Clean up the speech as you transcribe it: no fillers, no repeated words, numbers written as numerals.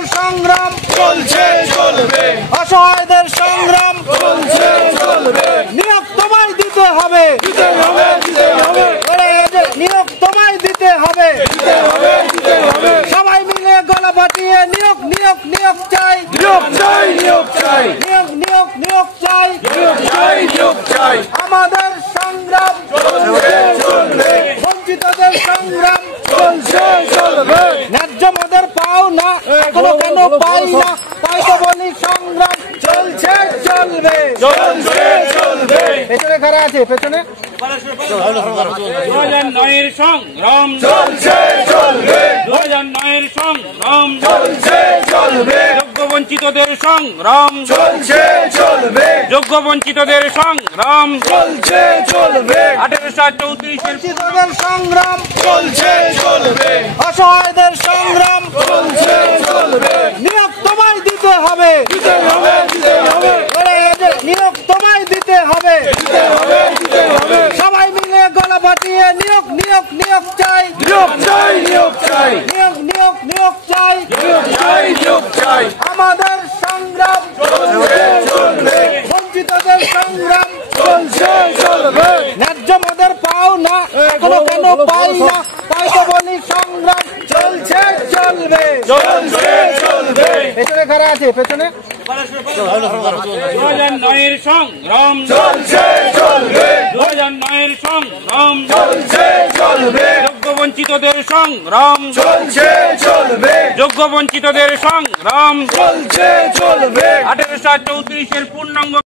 বঞ্চিতদের সংগ্রাম চলছে চলবে, অসহায়দের সংগ্রাম চলছে চলবে, নিয়োগ তোমায় দিতে হবে দিতে হবে, দিতে হবে, নিয়োগ তোমায় দিতে হবে দিতে হবে, দিতে হবে, সবাই মিলে গলা ফাটিয়ে নিয়োগ নিয়োগ নিয়োগ চাই নিয়োগ চাই, নিয়োগ চাই, নিয়োগ নিয়োগ নিয়োগ চাই নিয়োগ চাই, নিয়োগ চাই, আমাদের সংগ্রাম চলবে চলবে, বঞ্চিতদের সংগ্রাম চলছে চলবে, ন্যায্য মদের পাও না এখনো কেন পাই না তাই তো বলি সংগ্রাম চলছে চলবে চলছে চলবে, পেছনে খারা আছে পেছনে 2009-এর সংগ্রাম চলছে চলবে, 2009-এর সংগ্রাম চলছে চলবে, যোগ্য বঞ্চিতদের সংগ্রাম চলছে চলবে, যোগ্য বঞ্চিতদের সংগ্রাম চলছে চলবে, 1834-এর বঞ্চিতদের সংগ্রাম চলছে চলবে, অসহায়দের সংগ্রাম চলছে চলবে, নিয়োগ তোমায় দিতে হবে দিতে হবে, দিতে হবে, নিয়োগ তোমায় দিতে হবে দিতে হবে, দিতে হবে, সবাই মিলে গলা ফাটিয়ে নিয়োগ নিয়োগ নিয়োগ চাই নিয়োগ চাই, নিয়োগ চাই, নিয়োগ নিয়োগ নিয়োগ চাই নিয়োগ চাই, নিয়োগ চাই, আমাদের সংগ্রাম চলবে চলবে, বঞ্চিতদের সংগ্রাম চলছে চলবে, ন্যায্য মদের পাও না এখনো কেন পাই না তাই তো বলি সংগ্রাম চলছে চলবে চলছে চলবে, পেছনে খারা আছে পেছনে 2009-এর সংগ্রাম চলছে চলবে, 2009-এর সংগ্রাম চলছে চলবে, যোগ্য বঞ্চিতদের সংগ্রাম চলছে চলবে, যোগ্য বঞ্চিতদের সংগ্রাম চলছে চলবে, 1834-এর পূর্ণাঙ্গ